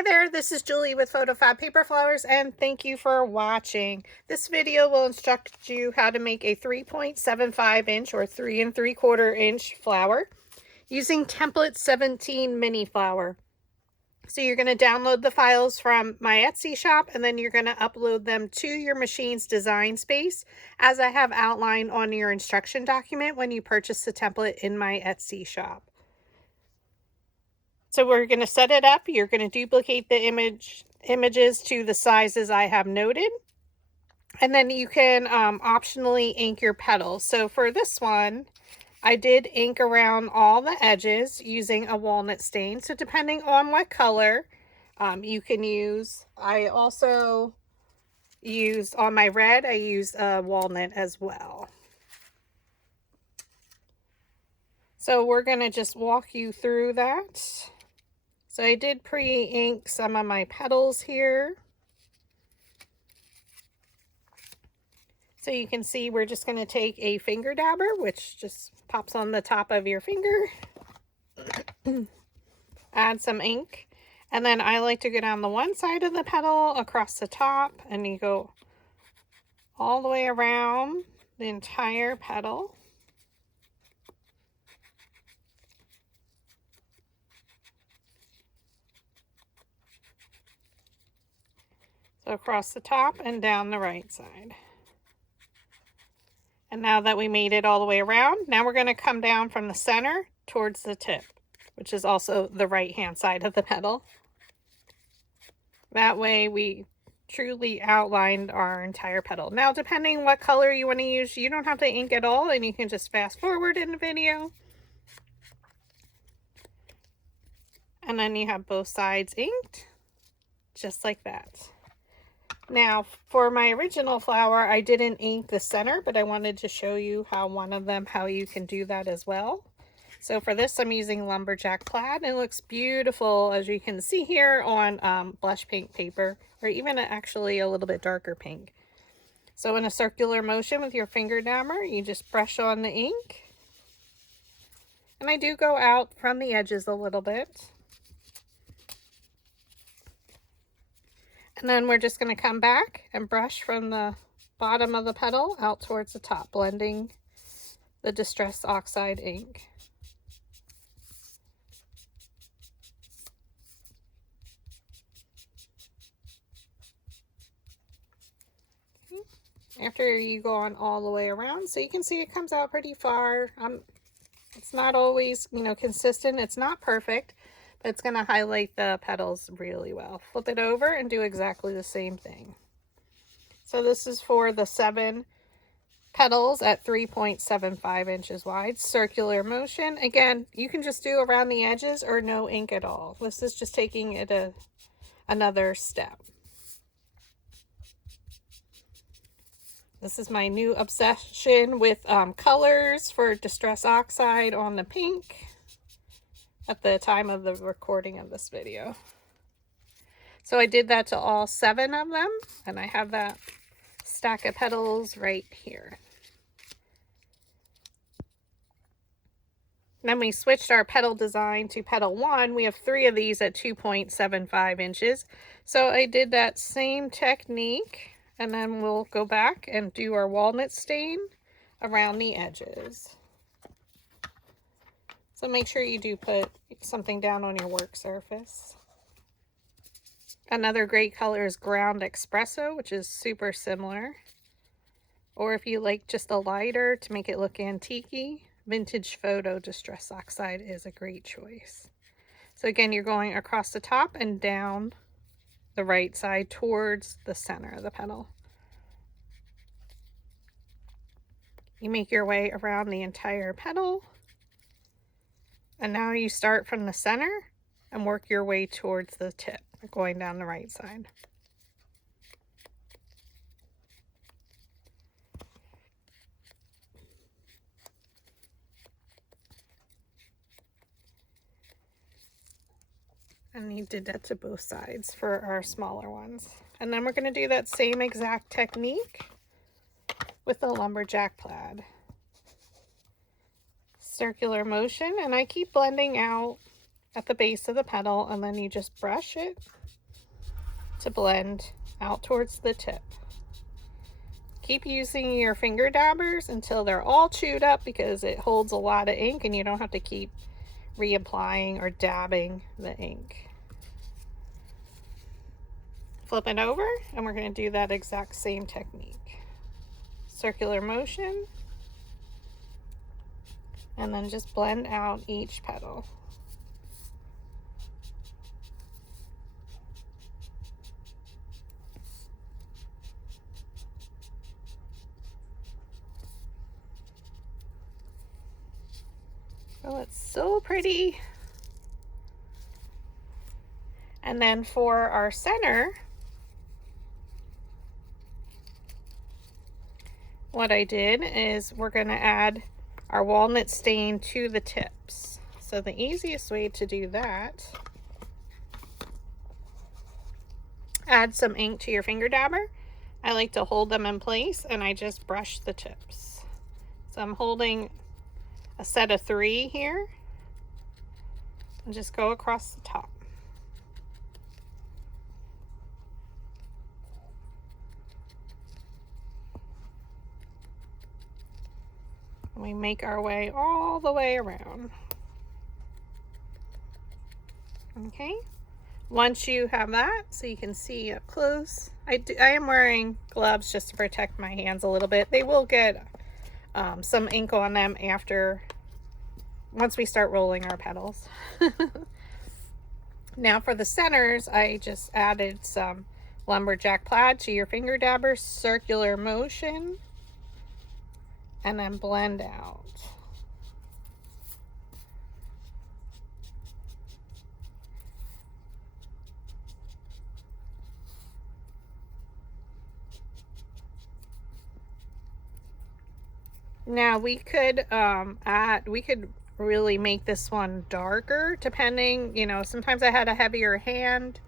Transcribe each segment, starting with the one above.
Hi there, this is Julie with PhotoFabPaperFlowers, and thank you for watching. This video will instruct you how to make a 3.75 inch or 3 3/4 inch flower using template 17 mini flower. So you're going to download the files from my Etsy shop, and then you're going to upload them to your machine's design space, as I have outlined on your instruction document when you purchase the template in my Etsy shop. So we're going to set it up. You're going to duplicate the images to the sizes I have noted. And then you can optionally ink your petals. So for this one, I did ink around all the edges using a walnut stain. So depending on what color you can use. I also used, on my red, I used walnut as well. So we're going to just walk you through that. So I did pre-ink some of my petals here. So you can see we're just going to take a finger dabber, which just pops on the top of your finger. Add some ink. And then I like to go down the one side of the petal across the top, and you go all the way around the entire petal. So across the top and down the right side. And now that we made it all the way around, now we're going to come down from the center towards the tip, which is also the right hand side of the petal. That way we truly outlined our entire petal. Now, depending what color you want to use, you don't have to ink at all, and you can just fast forward in the video. And then you have both sides inked, just like that. Now, for my original flower, I didn't ink the center, but I wanted to show you how you can do that as well. So for this, I'm using lumberjack plaid, and it looks beautiful, as you can see here, on blush pink paper, or even actually a little bit darker pink. So in a circular motion with your finger dabber, you just brush on the ink. And I do go out from the edges a little bit. And then we're just going to come back and brush from the bottom of the petal out towards the top, blending the Distress Oxide ink. After you go on all the way around, so you can see it comes out pretty far. It's not always, consistent. It's not perfect. But it's going to highlight the petals really well. Flip it over and do exactly the same thing. So this is for the 7 petals at 3.75 inches wide. Circular motion. Again, you can just do around the edges or no ink at all. This is just taking it another step. This is my new obsession with colors for Distress Oxide on the pink at the time of the recording of this video. So I did that to all 7 of them, and I have that stack of petals right here. Then we switched our petal design to petal 1. We have 3 of these at 2.75 inches. So I did that same technique, and then we'll go back and do our walnut stain around the edges. So make sure you do put something down on your work surface. Another great color is Ground Espresso, which is super similar. Or if you like just a lighter to make it look antique-y, Vintage Photo Distress Oxide is a great choice. So again, you're going across the top and down the right side towards the center of the petal. You make your way around the entire petal. And now you start from the center and work your way towards the tip, going down the right side. And you did that to both sides for our smaller ones. And then we're going to do that same exact technique with the lumberjack plaid. Circular motion, and I keep blending out at the base of the petal, and then you just brush it to blend out towards the tip. Keep using your finger dabbers until they're all chewed up, because it holds a lot of ink and you don't have to keep reapplying or dabbing the ink. Flip it over and we're going to do that exact same technique. Circular motion, and then just blend out each petal. Oh, it's so pretty. And then for our center, what I did is we're going to add our walnut stain to the tips. So the easiest way to do that, add some ink to your finger dabber. I like to hold them in place and I just brush the tips. So I'm holding a set of 3 here and just go across the top. And we make our way all the way around. Okay, once you have that, so you can see up close, I am wearing gloves just to protect my hands a little bit. They will get some ink on them once we start rolling our petals. Now for the centers, I just added some lumberjack plaid to your finger dabber, circular motion, and then blend out. Now we could really make this one darker depending, you know, sometimes I had a heavier hand.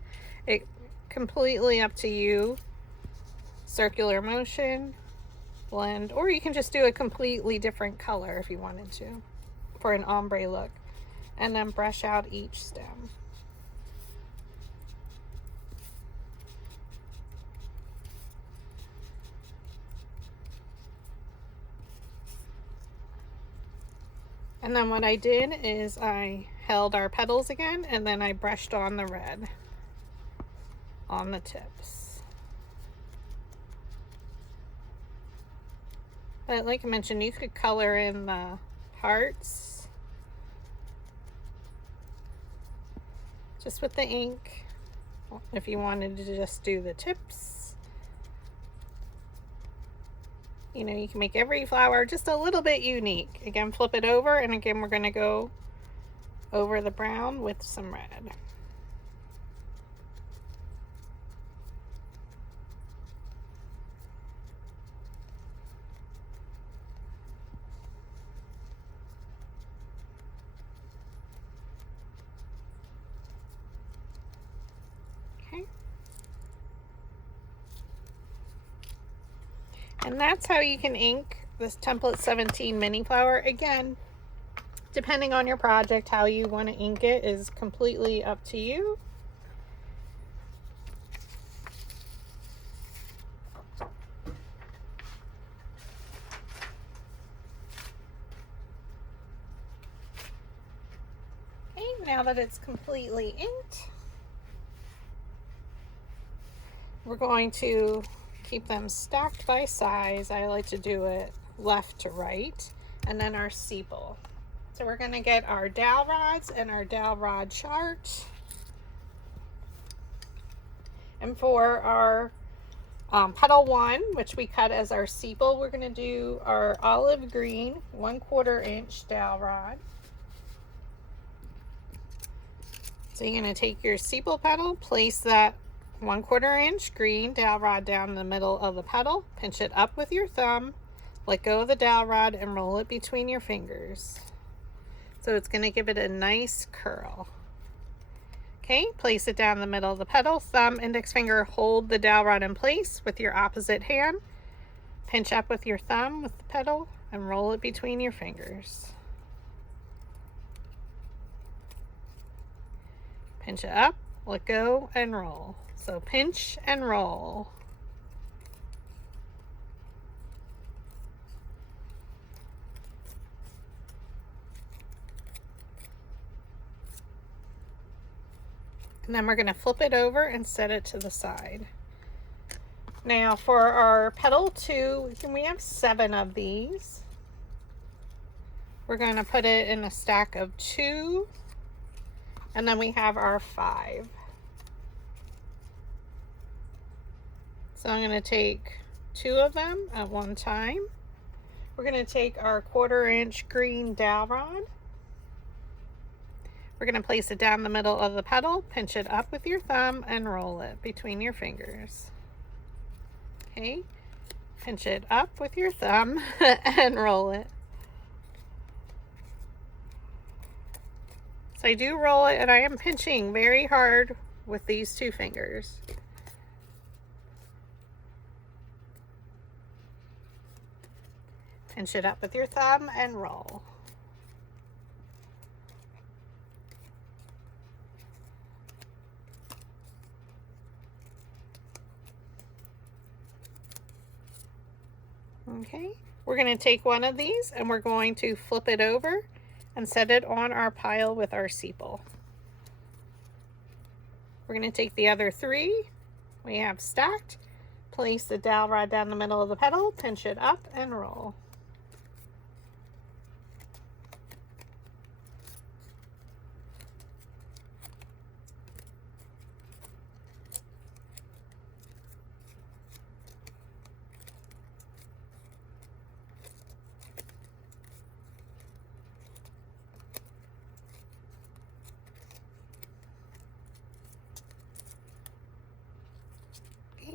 It completely up to you. Circular motion, blend, or you can just do a completely different color if you wanted to for an ombre look, and then brush out each stem. And then what I did is I held our petals again, and then I brushed on the red on the tips. But like I mentioned, you could color in the hearts just with the ink if you wanted to just do the tips. You know, you can make every flower just a little bit unique. Again, flip it over, and again, we're going to go over the brown with some red. Okay. And that's how you can ink this Template 17 mini flower. Again, depending on your project, how you want to ink it is completely up to you. Okay, now that it's completely inked, we're going to keep them stacked by size. I like to do it left to right, and then our sepal. So we're going to get our dowel rods and our dowel rod chart. And for our petal 1, which we cut as our sepal, we're going to do our olive green 1/4 inch dowel rod. So you're going to take your sepal petal, place that 1/4 inch green dowel rod down the middle of the petal, pinch it up with your thumb, let go of the dowel rod, and roll it between your fingers. So it's going to give it a nice curl. Okay, place it down the middle of the petal, thumb, index finger, hold the dowel rod in place with your opposite hand, pinch up with your thumb with the petal, and roll it between your fingers. Pinch it up, let go, and roll. So pinch and roll. And then we're going to flip it over and set it to the side. Now for our petal 2, we have 7 of these. We're going to put it in a stack of 2, and then we have our 5. So I'm going to take 2 of them at one time. We're going to take our 1/4 inch green dowel rod. We're going to place it down the middle of the petal, pinch it up with your thumb, and roll it between your fingers. Okay, pinch it up with your thumb and roll it. So I do roll it, and I am pinching very hard with these 2 fingers. Pinch it up with your thumb and roll. Okay, we're going to take one of these and we're going to flip it over and set it on our pile with our sepal. We're going to take the other 3 we have stacked, place the dowel rod down the middle of the petal, pinch it up and roll.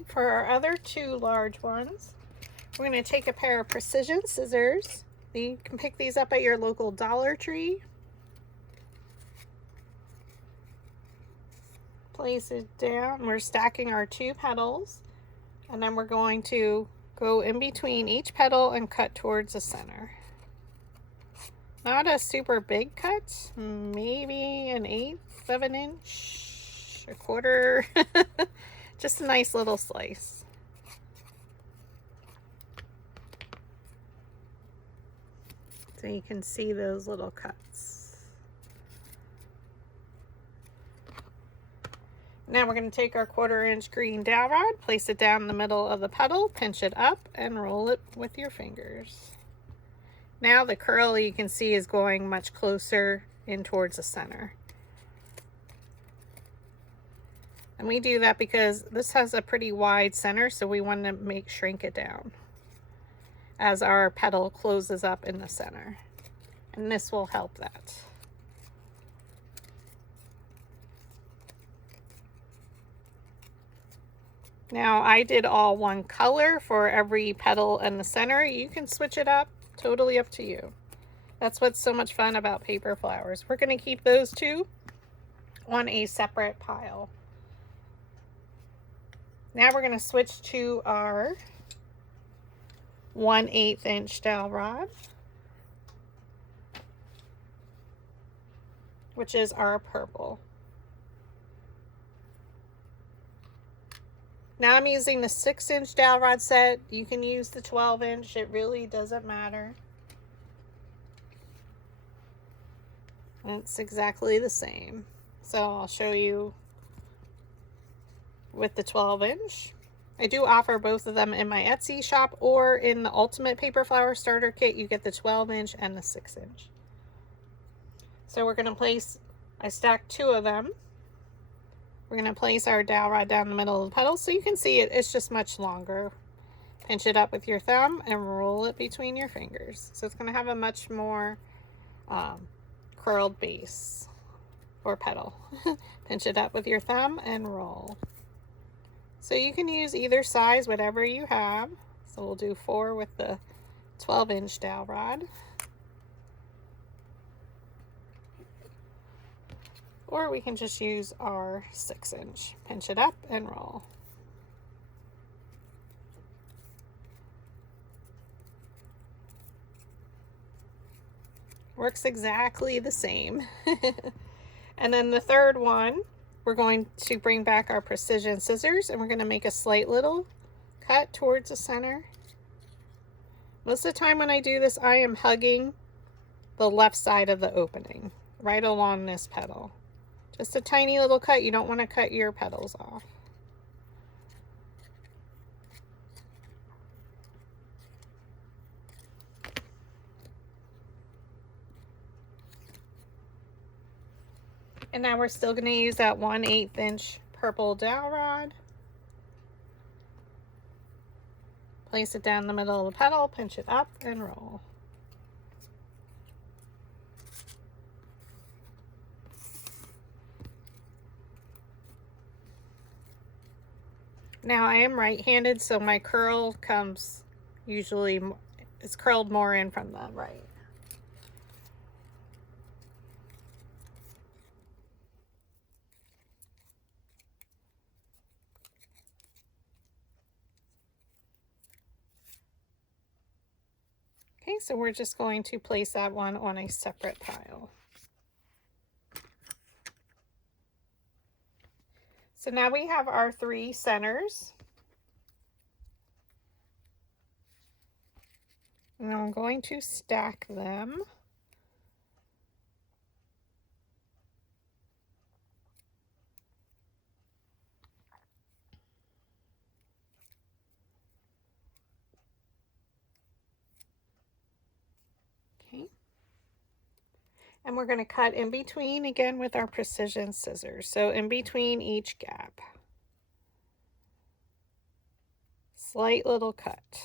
For our other 2 large ones, we're going to take a pair of precision scissors. You can pick these up at your local Dollar Tree. Place it down. We're stacking our 2 petals, and then we're going to go in between each petal and cut towards the center. Not a super big cut, maybe an 1/8 of an inch, a 1/4. Just a nice little slice. So you can see those little cuts. Now we're going to take our 1/4 inch green dowel rod, place it down the middle of the petal, pinch it up, and roll it with your fingers. Now the curl, you can see, is going much closer in towards the center. And we do that because this has a pretty wide center, so we want to shrink it down as our petal closes up in the center. And this will help that. Now I did all one color for every petal in the center. You can switch it up, totally up to you. That's what's so much fun about paper flowers. We're going to keep those 2 on a separate pile. Now we're going to switch to our 1/8 inch dowel rod, which is our purple. Now I'm using the 6 inch dowel rod set. You can use the 12 inch. It really doesn't matter. It's exactly the same. So I'll show you with the 12 inch. I do offer both of them in my Etsy shop, or in the Ultimate Paper Flower Starter Kit, you get the 12 inch and the 6 inch. So we're going to place, I stacked 2 of them. We're going to place our dowel rod down the middle of the petal, so you can see it's just much longer. Pinch it up with your thumb and roll it between your fingers. So it's going to have a much more curled base or petal. Pinch it up with your thumb and roll. So you can use either size, whatever you have. So we'll do 4 with the 12 inch dowel rod. Or we can just use our 6 inch. Pinch it up and roll. Works exactly the same. And then the third one, we're going to bring back our precision scissors and we're going to make a slight little cut towards the center. Most of the time when I do this, I am hugging the left side of the opening, right along this petal. Just a tiny little cut. You don't want to cut your petals off. And now we're still going to use that 1/8 inch purple dowel rod. Place it down the middle of the petal, pinch it up, and roll. Now I am right-handed, so my curl comes usually, it's curled more in from the right. Okay, so we're just going to place that one on a separate pile. So now we have our 3 centers. And I'm going to stack them. Okay. And we're going to cut in between again with our precision scissors. So in between each gap. Slight little cut.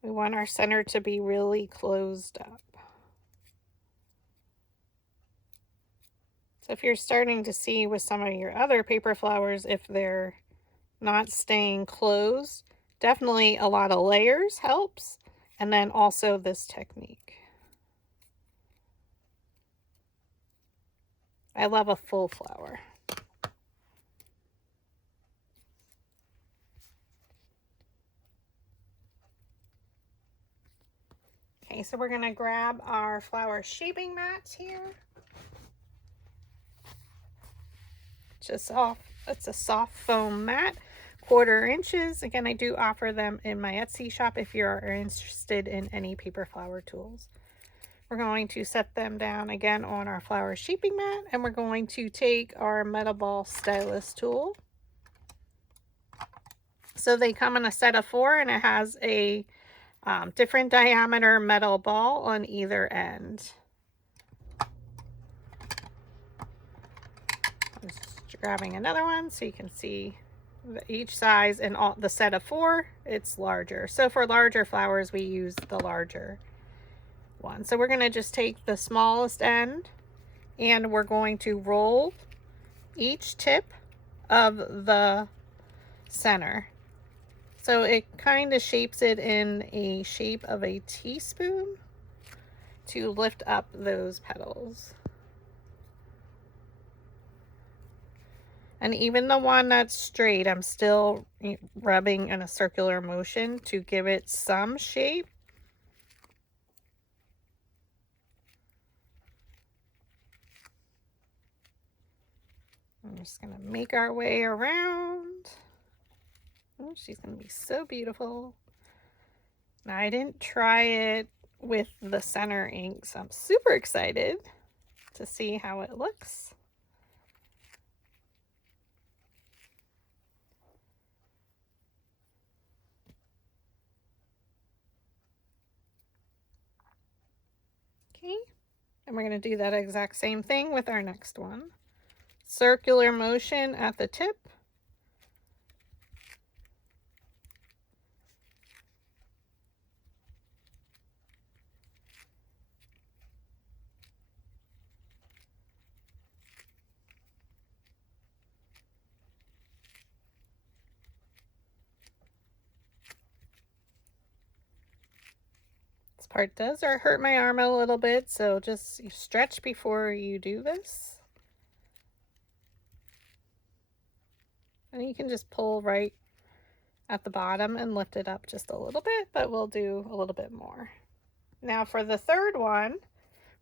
We want our center to be really closed up. So if you're starting to see with some of your other paper flowers, if they're not staying closed, definitely a lot of layers helps. And then also this technique. I love a full flower. Okay, so we're going to grab our flower shaping mats here. It's a soft foam mat, 1/4 inches. Again, I do offer them in my Etsy shop if you are interested in any paper flower tools. We're going to set them down again on our flower shaping mat, and we're going to take our metal ball stylus tool. So they come in a set of 4, and it has a different diameter metal ball on either end. I'm just grabbing another one so you can see each size, and all the set of 4, it's larger. So for larger flowers, we use the larger one. So we're going to just take the smallest end and we're going to roll each tip of the center. So it kind of shapes it in a shape of a teaspoon to lift up those petals. And even the one that's straight, I'm still rubbing in a circular motion to give it some shape. I'm just going to make our way around. Oh, she's going to be so beautiful. Now, I didn't try it with the center ink, so I'm super excited to see how it looks. Okay, and we're going to do that exact same thing with our next one. Circular motion at the tip. This part does hurt my arm a little bit, so just stretch before you do this. And you can just pull right at the bottom and lift it up just a little bit, but we'll do a little bit more. Now for the third one,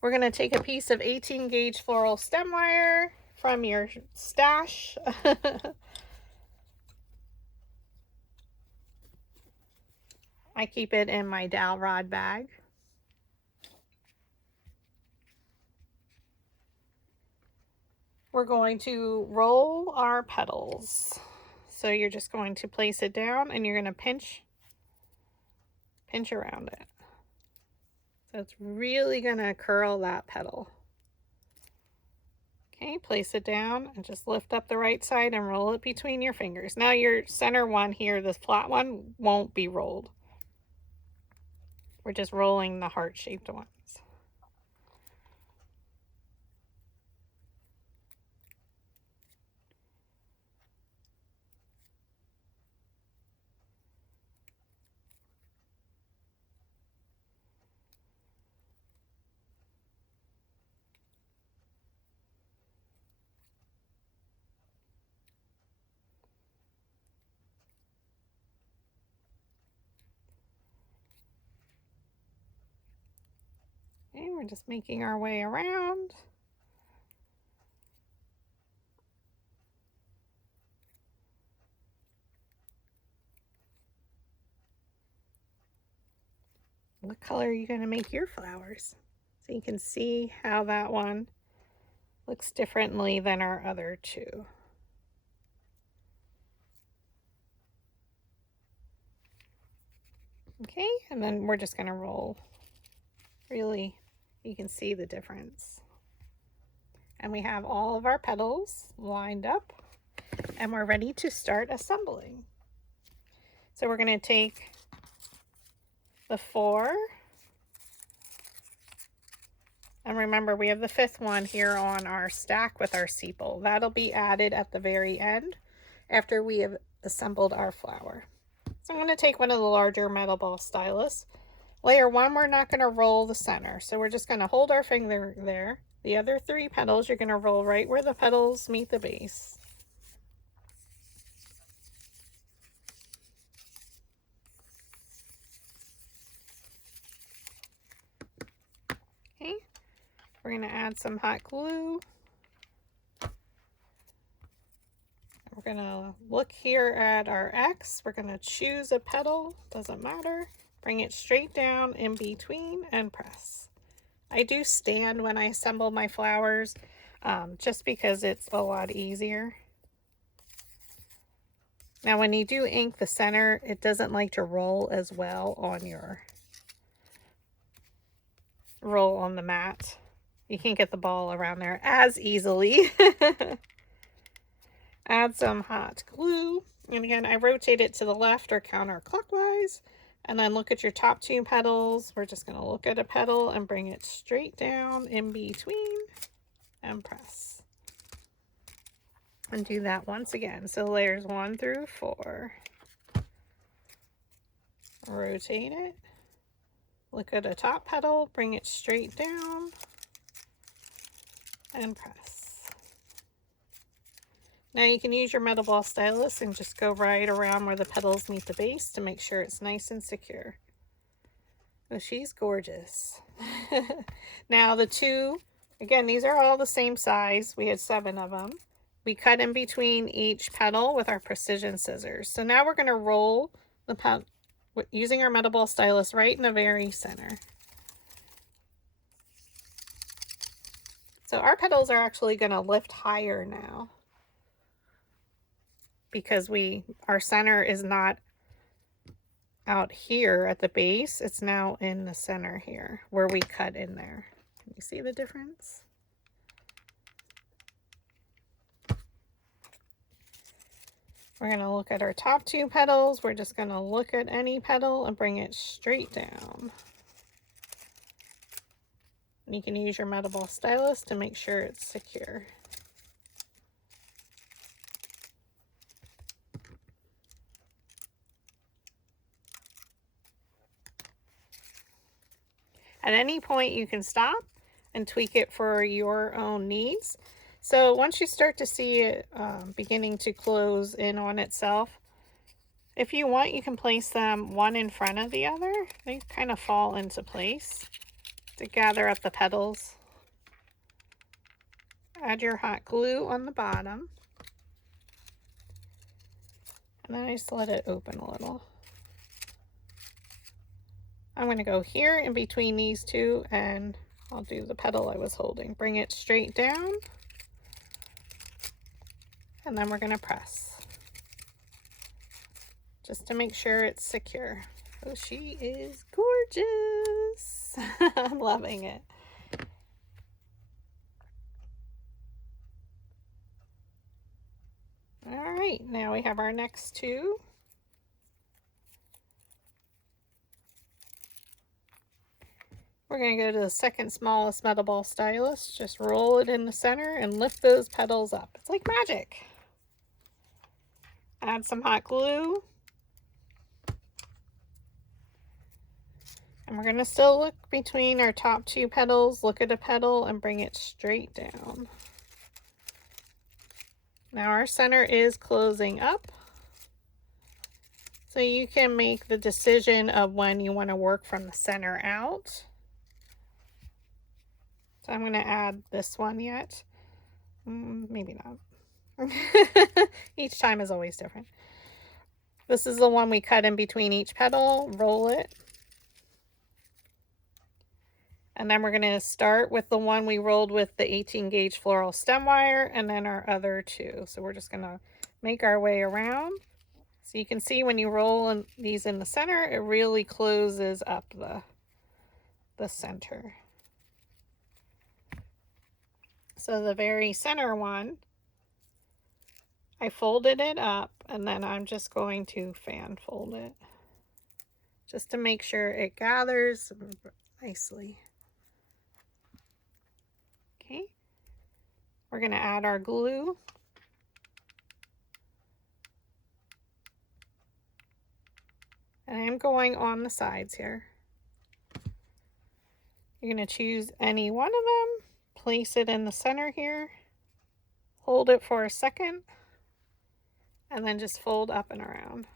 we're going to take a piece of 18 gauge floral stem wire, from your stash. I keep it in my dowel rod bag. We're going to roll our petals. So you're just going to place it down and you're going to pinch around it. So it's really going to curl that petal. Okay, place it down and just lift up the right side and roll it between your fingers. Now your center one here, the flat one, won't be rolled. We're just rolling the heart-shaped ones. Okay, we're just making our way around. What color are you going to make your flowers? So you can see how that one looks differently than our other two. Okay, and then we're just going to roll. Really, you can see the difference. And we have all of our petals lined up and we're ready to start assembling. So we're going to take the 4, and remember we have the 5th one here on our stack with our sepal. That'll be added at the very end after we have assembled our flower. So I'm going to take one of the larger metal ball stylus. Layer 1, we're not going to roll the center, so we're just going to hold our finger there. The other 3 petals, you're going to roll right where the petals meet the base. Okay, we're going to add some hot glue. We're going to look here at our X. We're going to choose a petal, doesn't matter. Bring it straight down in between and press. I do stand when I assemble my flowers, just because it's a lot easier. Now when you do ink the center, it doesn't like to roll as well on your roll on the mat. You can't get the ball around there as easily. Add some hot glue, and again I rotate it to the left or counterclockwise, and then look at your top 2 petals. We're just going to look at a petal and bring it straight down in between and press. And do that once again. So layers 1 through 4. Rotate it. Look at a top petal, bring it straight down and press. Now you can use your metal ball stylus and just go right around where the petals meet the base to make sure it's nice and secure. Oh, she's gorgeous. Now the 2, again, these are all the same size. We had 7 of them. We cut in between each petal with our precision scissors. So now we're going to roll the petal using our metal ball stylus right in the very center. So our petals are actually going to lift higher now, because our center is not out here at the base, it's now in the center here where we cut in there. Can you see the difference? We're going to look at our top 2 petals. We're just going to look at any petal and bring it straight down. And you can use your metal ball stylus to make sure it's secure. At any point you can stop and tweak it for your own needs. So once you start to see it beginning to close in on itself, if you want, you can place them one in front of the other. They kind of fall into place to gather up the petals. Add your hot glue on the bottom. And then I just let it open a little. I'm going to go here in between these two and I'll do the petal I was holding. Bring it straight down. And then we're going to press. Just to make sure it's secure. Oh, she is gorgeous. I'm loving it. All right, now we have our next two. We're going to go to the second smallest metal ball stylus. Just roll it in the center and lift those petals up. It's like magic. Add some hot glue. And we're going to still look between our top two petals, look at a petal and bring it straight down. Now our center is closing up. So you can make the decision of when you want to work from the center out. So I'm going to add this one yet. Maybe not. Each time is always different. This is the one we cut in between each petal. Roll it. And then we're going to start with the one we rolled with the 18 gauge floral stem wire and then our other two. So we're just going to make our way around. So you can see when you roll these in the center, it really closes up the center. So the very center one, I folded it up and then I'm just going to fan fold it just to make sure it gathers nicely. Okay, we're going to add our glue. And I am going on the sides here. You're going to choose any one of them, place it in the center here, hold it for a second, and then just fold up and around.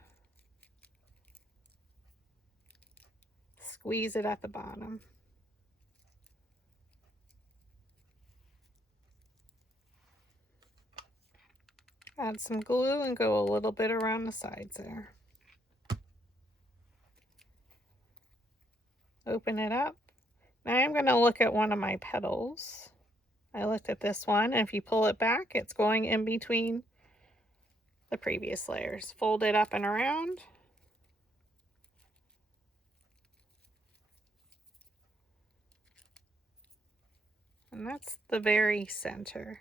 Squeeze it at the bottom. Add some glue and go a little bit around the sides there. Open it up. Now I'm going to look at one of my petals. I looked at this one, and if you pull it back, it's going in between the previous layers. Fold it up and around. And that's the very center.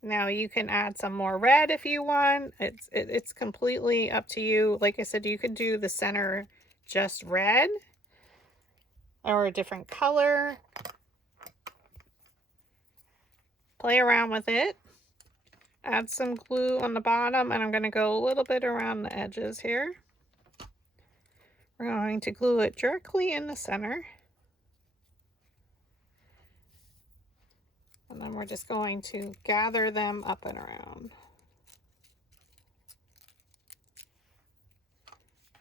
Now you can add some more red if you want. It's completely up to you. Like I said, you could do the center just red or a different color. Play around with it. Add some glue on the bottom, and I'm going to go a little bit around the edges here. We're going to glue it directly in the center. And then we're just going to gather them up and around.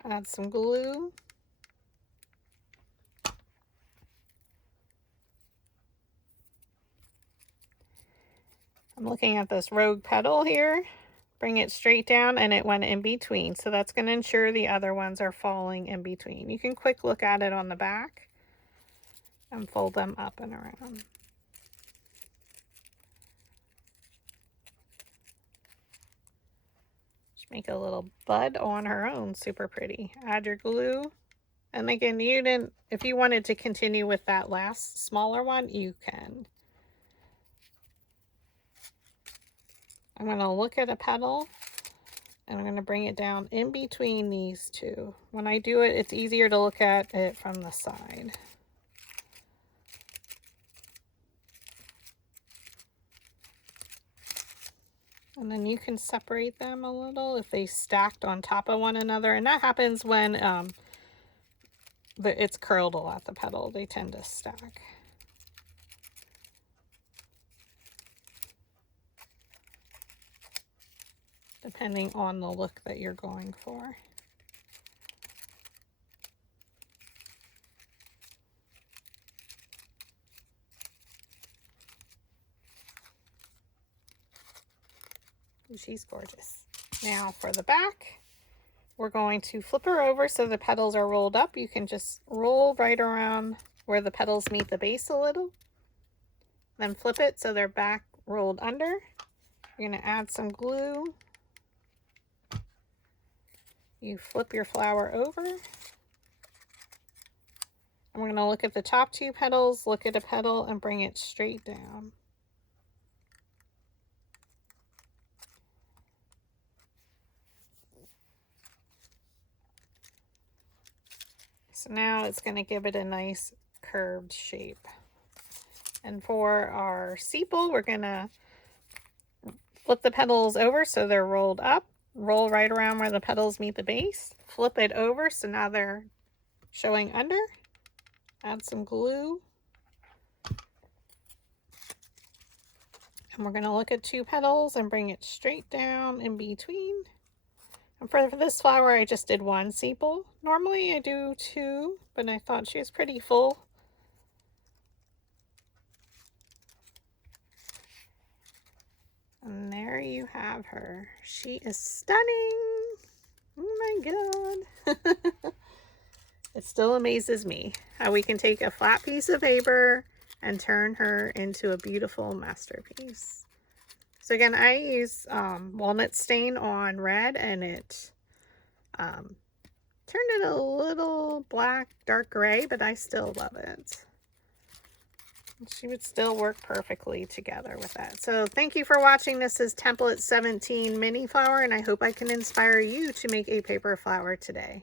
Add some glue. I'm looking at this rogue petal here. Bring it straight down and it went in between. So that's going to ensure the other ones are falling in between. You can quick look at it on the back and fold them up and around. Make a little bud on her own, super pretty. Add your glue. And again, if you wanted to continue with that last smaller one, you can. I'm going to look at a petal and I'm going to bring it down in between these two. When I do it, it's easier to look at it from the side. And then you can separate them a little if they stacked on top of one another. And that happens when it's curled a lot, the petal. They tend to stack. Depending on the look that you're going for. She's gorgeous. Now for the back, we're going to flip her over so the petals are rolled up. You can just roll right around where the petals meet the base a little. Then flip it so they're back rolled under. You're going to add some glue. You flip your flower over. And we're going to look at the top two petals, look at a petal, and bring it straight down. So now it's going to give it a nice curved shape. And for our sepal, we're going to flip the petals over so they're rolled up. Roll right around where the petals meet the base. Flip it over so now they're showing under. Add some glue. And we're going to look at two petals and bring it straight down in between. And for this flower, I just did one sepal. Normally I do two, but I thought she was pretty full. And there you have her. She is stunning. Oh my God. It still amazes me how we can take a flat piece of paper and turn her into a beautiful masterpiece. So again, I use walnut stain on red, and it turned it a little black, dark gray, but I still love it. She would still work perfectly together with that. So thank you for watching. This is Template 17 Mini Flower, and I hope I can inspire you to make a paper flower today.